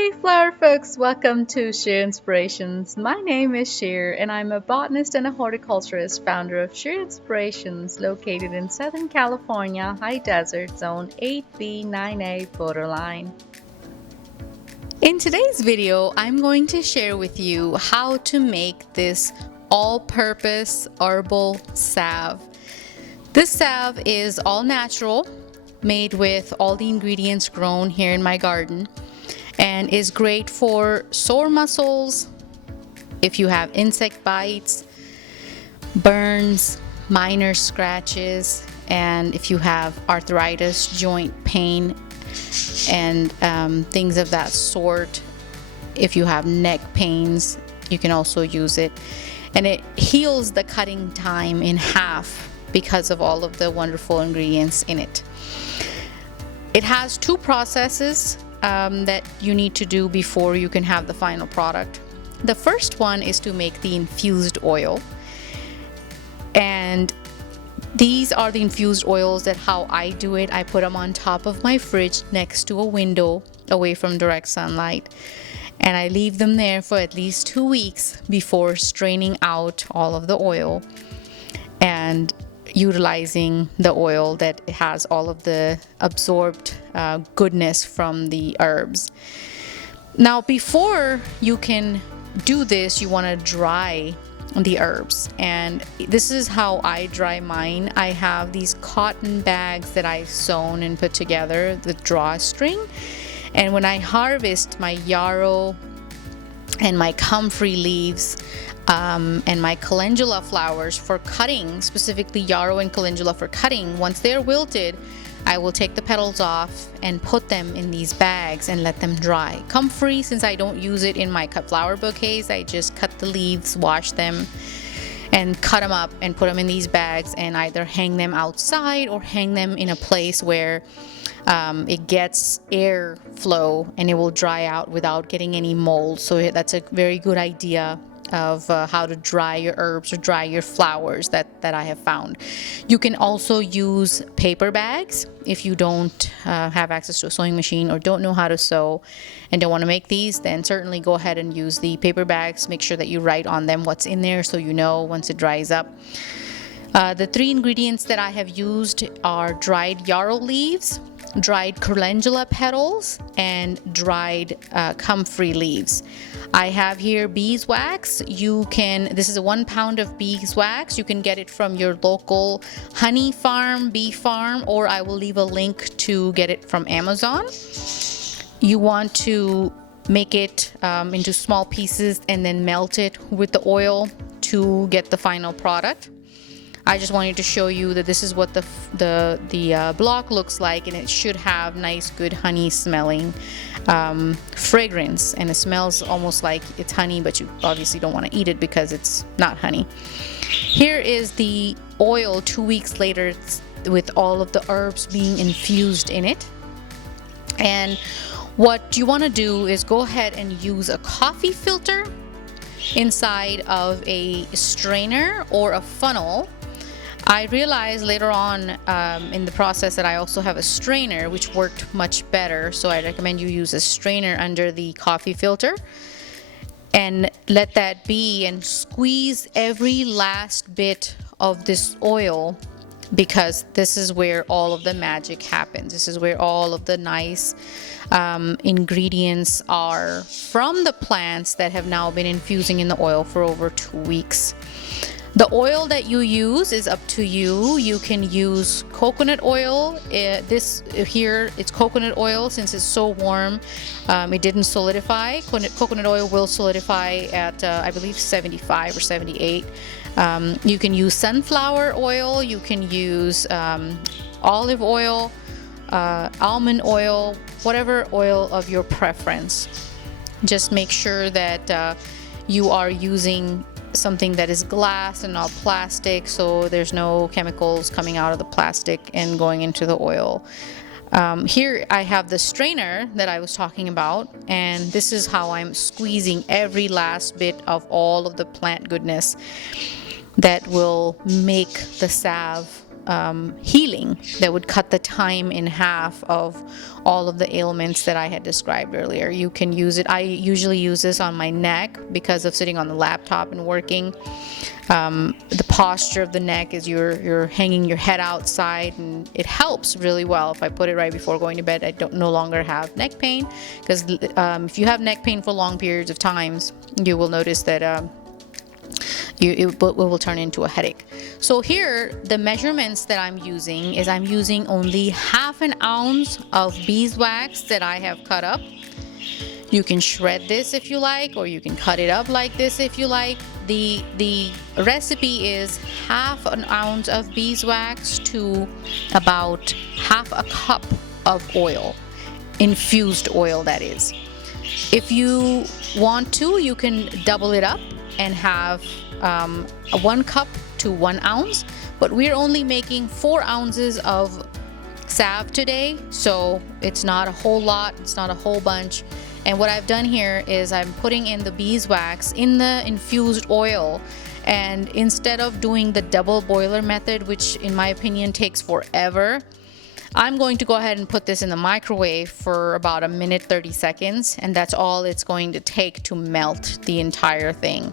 Hey flower folks, welcome to Sheer Inspirations. My name is Sheer and I'm a botanist and a horticulturist, founder of Sheer Inspirations, located in Southern California, High Desert Zone 8B9A borderline. In today's video, I'm going to share with you how to make this all-purpose herbal salve. This salve is all natural, made with all the ingredients grown here in my garden, and is great for sore muscles, if you have insect bites, burns, minor scratches, and if you have arthritis, joint pain, and things of that sort. If you have neck pains, you can also use it. And it heals the cutting time in half because of all of the wonderful ingredients in it. It has two processes that you need to do before you can have the final product. The first one is to make the infused oil, and these are the infused oils that how I do it. I put them on top of my fridge next to a window away from direct sunlight, and I leave them there for at least 2 weeks before straining out all of the oil and utilizing the oil that has all of the absorbed goodness from the herbs. Now, before you can do this, you want to dry the herbs, and this is how I dry mine. I have these cotton bags that I've sewn and put together with drawstring, and when I harvest my yarrow and my comfrey leaves and my calendula flowers for cutting, specifically yarrow and calendula for cutting, once they're wilted, I will take the petals off and put them in these bags and let them dry. Comfrey, since I don't use it in my cut flower bouquets, I just cut the leaves, wash them, and cut them up and put them in these bags and either hang them outside or hang them in a place where it gets air flow and it will dry out without getting any mold. So that's a very good idea of how to dry your herbs or dry your flowers that I have found. You can also use paper bags if you don't have access to a sewing machine or don't know how to sew and don't want to make these. Then certainly go ahead and use the paper bags. Make sure that you write on them what's in there so you know once it dries up. The three ingredients that I have used are dried yarrow leaves, dried calendula petals, and dried comfrey leaves. I have here beeswax. This is a 1 pound of beeswax. You can get it from your local honey farm, bee farm, or I will leave a link to get it from Amazon. You want to make it into small pieces and then melt it with the oil to get the final product. I just wanted to show you that this is what the block looks like, and it should have nice, good honey smelling fragrance, and it smells almost like it's honey, but you obviously don't want to eat it because it's not honey. Here is the oil 2 weeks later with all of the herbs being infused in it. And what you want to do is go ahead and use a coffee filter inside of a strainer or a funnel. I realized later on in the process that I also have a strainer, which worked much better. So I recommend you use a strainer under the coffee filter and let that be, and squeeze every last bit of this oil, because this is where all of the magic happens. This is where all of the nice ingredients are from the plants that have now been infusing in the oil for over 2 weeks. The oil that you use is up to you. You can use coconut oil. This here, it's coconut oil. Since it's so warm, it didn't solidify. Coconut oil will solidify at, I believe, 75 or 78. You can use sunflower oil. You can use olive oil, almond oil, whatever oil of your preference. Just make sure that you are using something that is glass and not plastic, so there's no chemicals coming out of the plastic and going into the oil. Here I have the strainer that I was talking about, and this is how I'm squeezing every last bit of all of the plant goodness that will make the salve healing, that would cut the time in half of all of the ailments that I had described earlier. You can use it. I usually use this on my neck because of sitting on the laptop and working. The posture of the neck is you're hanging your head outside, and it helps really well. If I put it right before going to bed, I don't no longer have neck pain, because if you have neck pain for long periods of times, you will notice that it will turn into a headache. So here, the measurements that I'm using is I'm using only 1/2 ounce of beeswax that I have cut up. You can shred this if you like, or you can cut it up like this if you like. The recipe is 1/2 ounce of beeswax to about 1/2 cup of oil, infused oil that is. If you want to, you can double it up and have 1 cup to 1 ounce, but we're only making 4 ounces of salve today, so it's not a whole lot, it's not a whole bunch. And what I've done here is I'm putting in the beeswax in the infused oil, and instead of doing the double boiler method, which in my opinion takes forever, I'm going to go ahead and put this in the microwave for about 1 minute 30 seconds, and that's all it's going to take to melt the entire thing.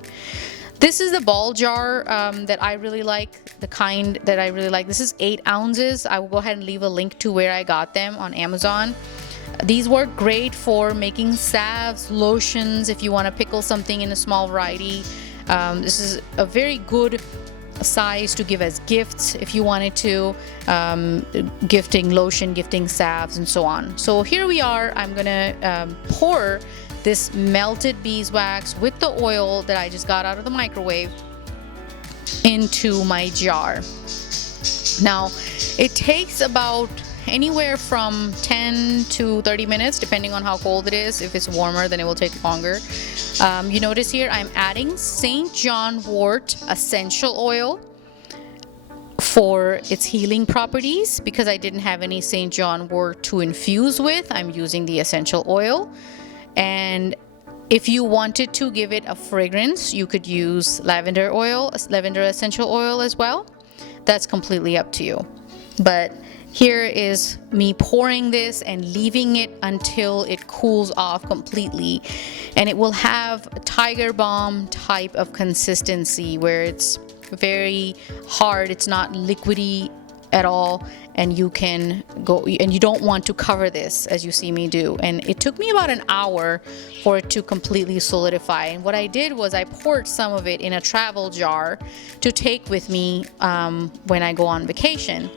This is the ball jar that I really like, the kind that I really like. This is 8 ounces. I will go ahead and leave a link to where I got them on Amazon. These work great for making salves, lotions, if you want to pickle something in a small variety. This is a very good size to give as gifts if you wanted to, gifting lotion, gifting salves, and so on. So here we are. I'm gonna pour this melted beeswax with the oil that I just got out of the microwave into my jar. Now, it takes about anywhere from 10 to 30 minutes, depending on how cold it is. If it's warmer, then it will take longer. You notice here I'm adding St. John wort essential oil for its healing properties. Because I didn't have any St. John wort to infuse with, I'm using the essential oil. And if you wanted to give it a fragrance, you could use lavender oil, lavender essential oil as well. That's completely up to you. But here is me pouring this and leaving it until it cools off completely, and it will have a tiger balm type of consistency where it's very hard, it's not liquidy at all, and you can go, and you don't want to cover this as you see me do. And it took me about an hour for it to completely solidify. And what I did was I poured some of it in a travel jar to take with me when I go on vacation.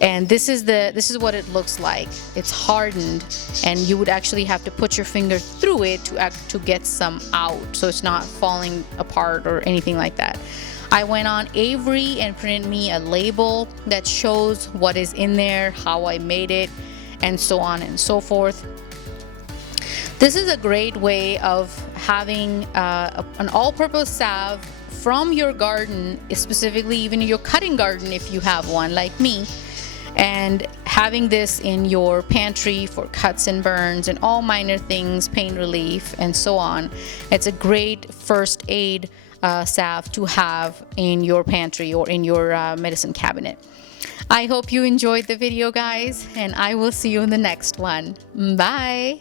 And this is what it looks like. It's hardened, and you would actually have to put your finger through it to get some out, so it's not falling apart or anything like that. I went on Avery and printed me a label that shows what is in there, how I made it, and so on and so forth. This is a great way of having an all-purpose salve from your garden, specifically even your cutting garden if you have one like me, and having this in your pantry for cuts and burns and all minor things, pain relief, and so on. It's a great first aid salve to have in your pantry or in your medicine cabinet. I hope you enjoyed the video, guys, and I will see you in the next one. Bye.